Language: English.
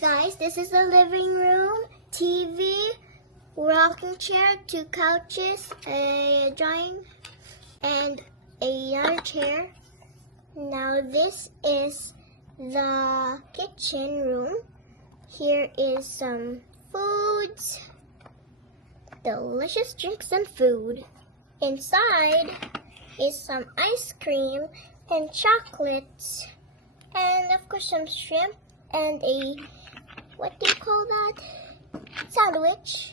Guys, this is the living room, TV, rocking chair, 2 couches, a drawing, and another chair. Now this is the kitchen room. Here is some foods, delicious drinks and food. Inside is some ice cream and chocolates, and of course some shrimp and a, what do you call that? Sandwich.